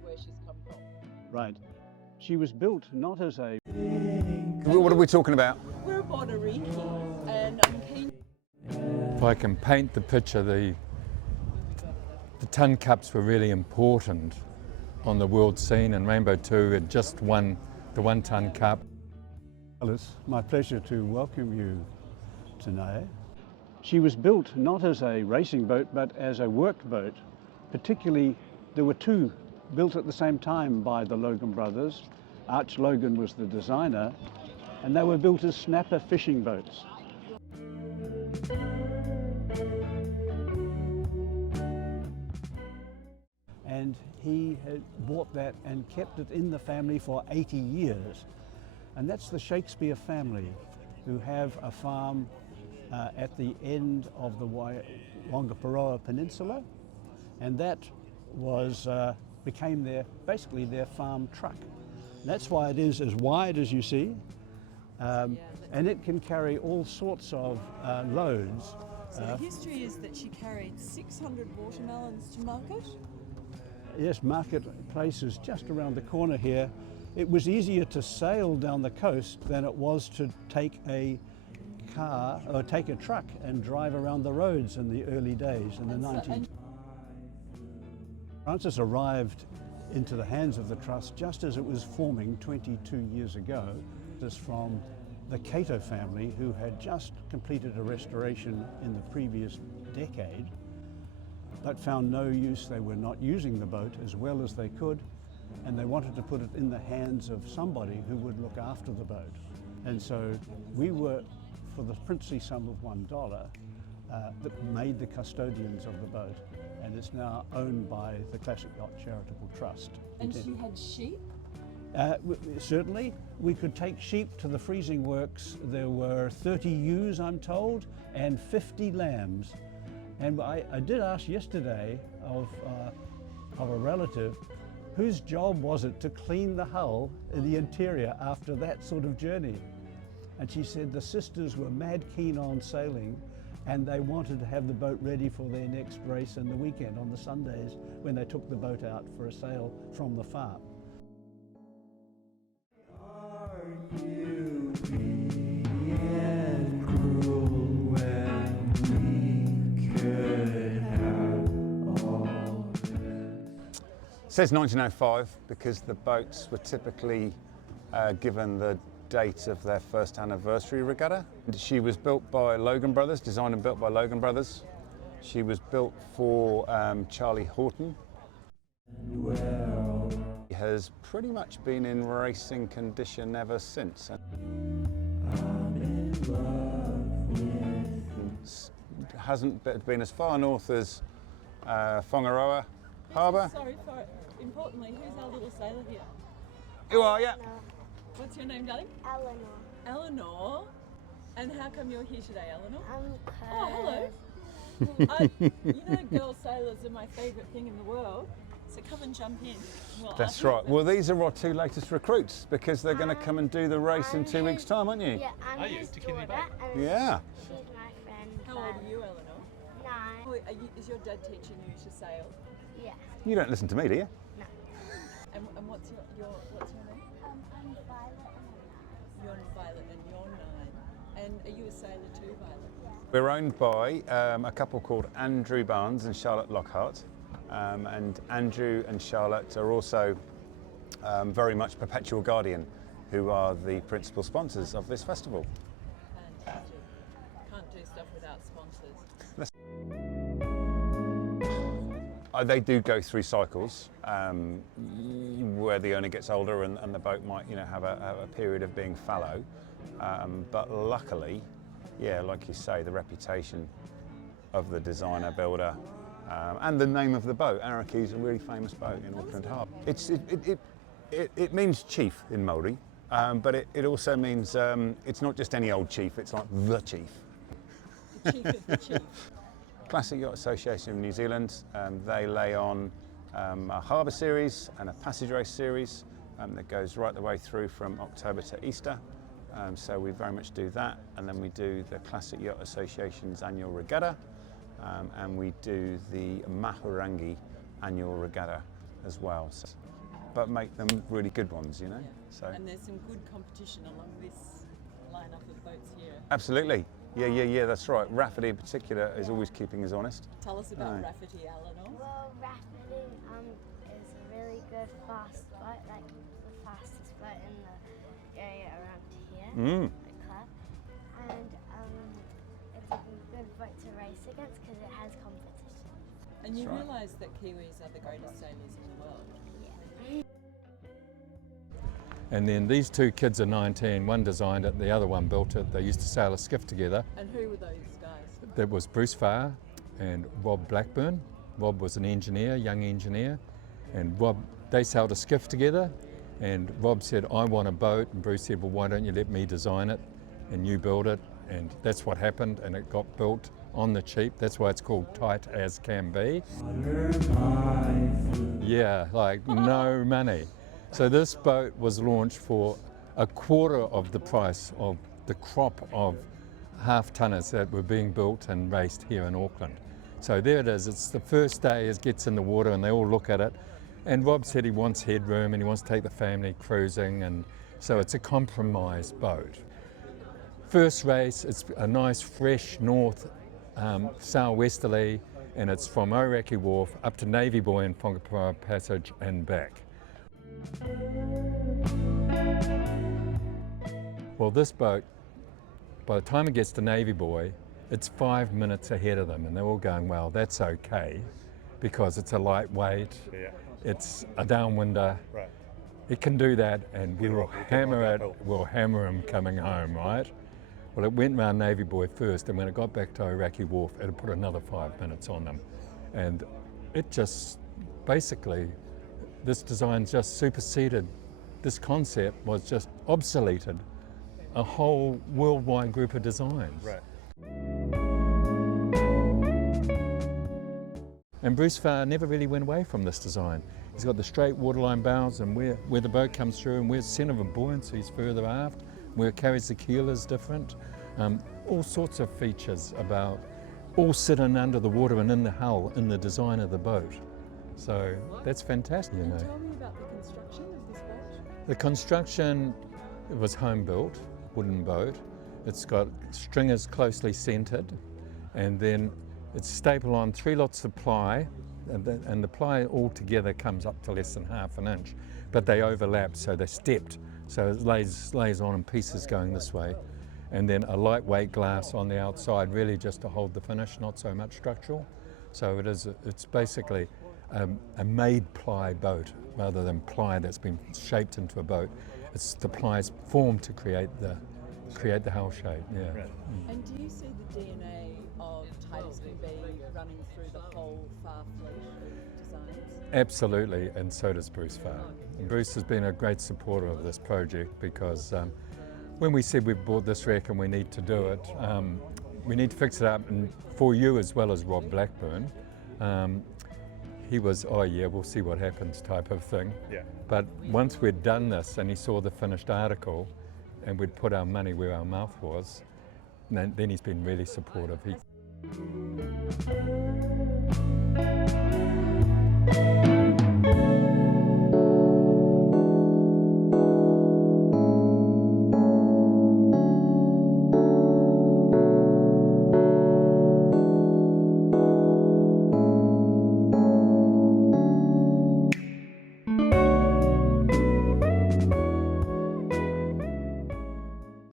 Where she's come from. Right. She was built not as a... What are we talking about? We're about ARIKI, and I'm keen. If I can paint the picture, the ton cups were really important on the world scene, and Rainbow 2 had just won the 1 ton cup. Well, it's my pleasure to welcome you tonight. She was built not as a racing boat, but as a work boat. Particularly, there were 2 built at the same time by the Logan brothers. Arch Logan was the designer, and they were built as snapper fishing boats. And he had bought that and kept it in the family for 80 years. And that's the Shakespeare family, who have a farm at the end of the Wongaparoa Peninsula, and that was became basically their farm truck. That's why it is as wide as you see, and it can carry all sorts of loads. So the history is that she carried 600 watermelons to market? Yes, marketplace is just around the corner here. It was easier to sail down the coast than it was to take a car or take a truck and drive around the roads in the early days in the 19th. Francis arrived into the hands of the trust just as it was forming 22 years ago. This from the Cato family, who had just completed a restoration in the previous decade, but found no use. They were not using the boat as well as they could, and they wanted to put it in the hands of somebody who would look after the boat. And so we were, for the princely sum of $1, that made the custodians of the boat, and it's now owned by the Classic Yacht Charitable Trust. And she had sheep? Certainly. We could take sheep to the freezing works. There were 30 ewes, I'm told, and 50 lambs. And I did ask yesterday of a relative, whose job was it to clean the hull in the interior after that sort of journey? And she said the sisters were mad keen on sailing, and they wanted to have the boat ready for their next race in the weekend on the Sundays when they took the boat out for a sail from the farm. Are you being cruel when we could have all this? It says 1905 because the boats were typically given the date of their first anniversary regatta. She was built by Logan Brothers, designed and built by Logan Brothers. She was built for Charlie Horton. She has pretty much been in racing condition ever since. Hasn't been as far north as Whangaroa Harbour. Sorry, importantly, who's our little sailor here? You are, yeah. What's your name, darling? Eleanor. Eleanor. And how come you're here today, Eleanor? Oh, hello. You know, girl sailors are my favourite thing in the world. So come and jump in. That's right. Well, these are our 2 latest recruits because they're going to come and do the race in 2 weeks' time, aren't you? Yeah, I'm his daughter, and yeah. she's my friend. How old are you, Eleanor? 9. Is your dad teaching you to sail? Yeah. You don't listen to me, do you? No. And what's your name? I'm Violet and I'm 9. You're Violet and you're 9. And are you a sailor too, Violet? We're owned by a couple called Andrew Barnes and Charlotte Lockhart. And Andrew and Charlotte are also very much Perpetual Guardian, who are the principal sponsors of this festival. Fantastic. Can't do stuff without sponsors. They do go through cycles where the owner gets older and the boat might, have a period of being fallow. But luckily, yeah, like you say, the reputation of the designer builder and the name of the boat, ARIKI, is a really famous boat in Auckland Harbour. It means chief in Māori, but it also means it's not just any old chief, it's like the chief. The chief of the chief. Classic Yacht Association of New Zealand, they lay on a harbour series and a passage race series that goes right the way through from October to Easter. So we very much do that, and then we do the Classic Yacht Association's annual regatta, and we do the Mahurangi annual regatta as well. So, but make them really good ones, you know. Yeah. So. And there's some good competition along this lineup of boats here. Absolutely. Yeah, that's right. Rafferty in particular is always keeping us honest. Tell us about Aye. Rafferty, Eleanor. Well, rafting is a really good fast boat, like the fastest boat in the area around here, the club. And it's a good boat to race against because it has competition. And you That's right. realise that Kiwis are the greatest sailors in the world. Yeah. And then these two kids are 19, one designed it, the other one built it. They used to sail a skiff together. And who were those guys? That was Bruce Farr and Rob Blackburn. Rob was an engineer, young engineer, and they sailed a skiff together, and Rob said, I want a boat, and Bruce said, well, why don't you let me design it and you build it? And that's what happened, and it got built on the cheap. That's why it's called tight as can be. Yeah, like no money. So this boat was launched for a quarter of the price of the crop of half-tonners that were being built and raced here in Auckland. So there it is, it's the first day it gets in the water and they all look at it. And Rob said he wants headroom and he wants to take the family cruising, and so it's a compromise boat. First race, it's a nice fresh north southwesterly, and it's from ARIKI Wharf up to Navy Buoy and Whangaparaoa Passage and back. Well, this boat, by the time it gets to Navy Buoy, it's 5 minutes ahead of them, and they're all going, well, that's okay, because it's a lightweight, it's a downwinder, it can do that, and we'll hammer them coming home, right? Well, it went round Navy Buoy first, and when it got back to ARIKI Wharf, it put another 5 minutes on them. And it just, basically, this design just superseded, this concept was just obsoleted a whole worldwide group of designs. Right. And Bruce Farr never really went away from this design. He's got the straight waterline bows, and where the boat comes through, and where centre of buoyancy is further aft, where it carries the keel is different. All sorts of features about, all sitting under the water and in the hull, in the design of the boat. So that's fantastic, you know. And tell me about the construction of this boat. The construction was home built, wooden boat. It's got stringers closely centred, and then it's stapled on 3 lots of ply, and the ply altogether comes up to less than ½ an inch, but they overlap, so they're stepped, so it lays on in pieces going this way, and then a lightweight glass on the outside, really just to hold the finish, not so much structural. So it's basically a made ply boat rather than ply that's been shaped into a boat. It's the ply's formed to create the hull shape. Yeah. Right. And do you see the DNA of Titus Canby running through the whole Farr fleet of designs? Absolutely, and so does Bruce Farr. And Bruce has been a great supporter of this project, because when we said we've bought this wreck and we need to do it, we need to fix it up, and for you as well as Rob Blackburn, he was, oh yeah, we'll see what happens type of thing. Yeah. But once we'd done this and he saw the finished article and we'd put our money where our mouth was, then he's been really supportive. He